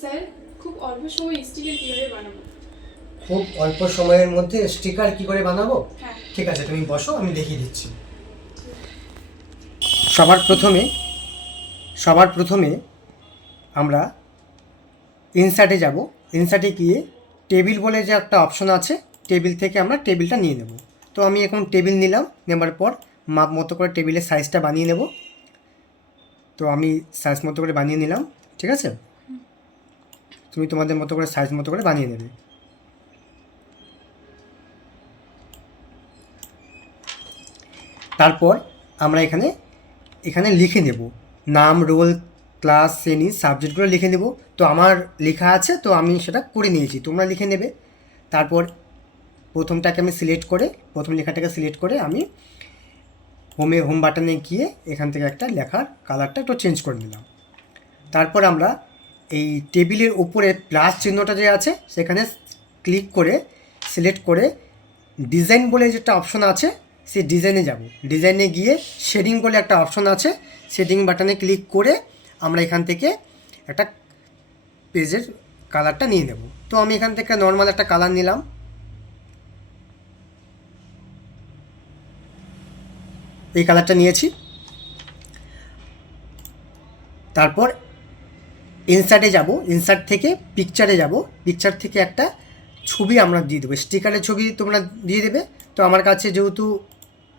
Sir, খুব অল্প সময় স্টিকার কিভাবে বানাবো? খুব অল্প সময়ের মধ্যে স্টিকার কি করে বানাবো? হ্যাঁ। ঠিক আছে, তুমি বসো, আমি দেখিয়ে দিচ্ছি। সবার প্রথমে সবার প্রথমে আমরা ইনসার্টে যাব। ইনসার্টে গিয়ে টেবিল বলে যে একটা অপশন আছে, টেবিল থেকে আমরা টেবিলটা নিয়ে নেব। তো আমি এখন টেবিল নিলাম, নেবার পর মাপ মতো করে টেবিলের সাইজটা বানিয়ে নেব। তো আমি সাইজ মতো করে বানিয়ে নিলাম, ঠিক আছে? তুমি তোমাদের মতো করে সাইজ মতো করে বানিয়ে নেবে। তারপর আমরা এখানে এখানে লিখে নেব নাম, রোল, ক্লাস, শ্রেণী, সাবজেক্টগুলো লিখে নেব। তো আমার লেখা আছে, তো আমি সেটা করে নিয়েছি, তোমরা লিখে নেবে। তারপর প্রথমটাকে আমি সিলেক্ট করে, প্রথম লেখাটাকে সিলেক্ট করে আমি হোম বাটনে গিয়ে এখান থেকে একটা লেখার কালারটা একটু চেঞ্জ করে নিলাম। তারপর আমরা এই টেবিলের উপরে প্লাস চিহ্নটা যে আছে সেখানে ক্লিক করে সিলেক্ট করে ডিজাইন বলে যেটা অপশন আছে সেই ডিজাইনে যাব। ডিজাইনে গিয়ে শেডিং বলে একটা অপশন আছে, শেডিং বাটনে ক্লিক করে আমরা এখান থেকে একটা পেজের কালারটা নিয়ে নেব। তো আমি এখান থেকে নর্মাল একটা কালার নিলাম। এই কালারটা নিয়েছি। তারপর ইনসার্টে যাব, ইনসার্ট থেকে পিকচারে যাব, পিকচার থেকে একটা ছবি আমরা দিয়ে দেবো, স্টিকারের ছবি তোমরা দিয়ে দেবে। তো আমার কাছে যেহেতু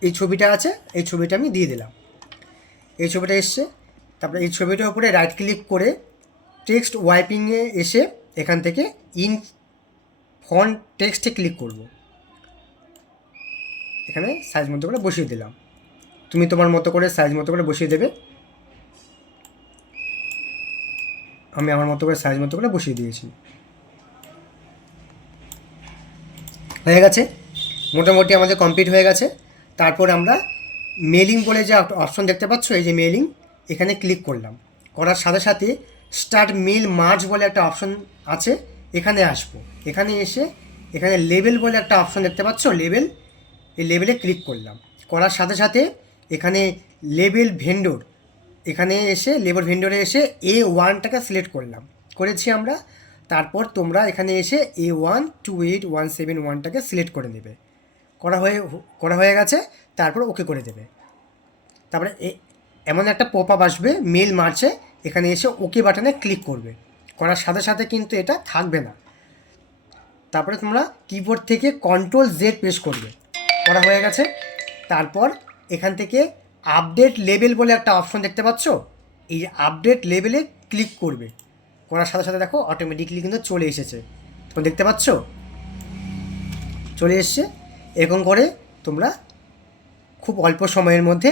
এই ছবিটা আছে, এই ছবিটা আমি দিয়ে দিলাম। এই ছবিটা এসছে। তারপরে এই ছবিটার উপরে রাইট ক্লিক করে টেক্সট ওয়াইপিংয়ে এসে এখান থেকে ইন ফন্ট টেক্সটে ক্লিক করব। এখানে সাইজ মতো করে বসিয়ে দিলাম। তুমি তোমার মতো করে সাইজ মতো করে বসিয়ে দেবে। আমি আমার মতো করে সাইজ মতো করে বসিয়ে দিয়েছি। হয়ে গেছে, মোটামুটি আমাদের কমপ্লিট হয়ে গেছে। তারপর আমরা মেলিং বলে যে অপশন দেখতে পাচ্ছ, এই যে মেলিং, এখানে ক্লিক করলাম। করার সাথে সাথে স্টার্ট মেল মার্জ বলে একটা অপশন আছে, এখানে আসবো। এখানে এসে এখানে লেবেল বলে একটা অপশন দেখতে পাচ্ছ, লেবেল, এই লেবেলে ক্লিক করলাম। করার সাথে সাথে এখানে লেবেল ভেন্ডর, এখানে এসে লেবেল ভেন্ডরে এসে A1টাকে সিলেক্ট করলাম, করেছি আমরা। তারপর তোমরা এখানে এসে A128171টাকে সিলেক্ট করে নেবে। করা হয়ে গেছে। তারপর ওকে করে দেবে। তারপরে এমন একটা পপ আপ আসবে মেল মার্চে, এখানে এসে ওকে বাটনে ক্লিক করবে। করার সাথে সাথে কিন্তু এটা থাকবে না। তারপরে তোমরা কিবোর্ড থেকে Ctrl+Z প্রেস করবে। করা হয়ে গেছে। তারপর এখান থেকে আপডেট লেবেল বলে একটা অপশন দেখতে পাচ্ছ, এই আপডেট লেবেলে ক্লিক করবে। করার সাথে সাথে দেখো অটোমেটিকলি কিন্তু চলে এসেছে, তোমরা দেখতে পাচ্ছ চলে এসছে। এরকম করে তোমরা খুব অল্প সময়ের মধ্যে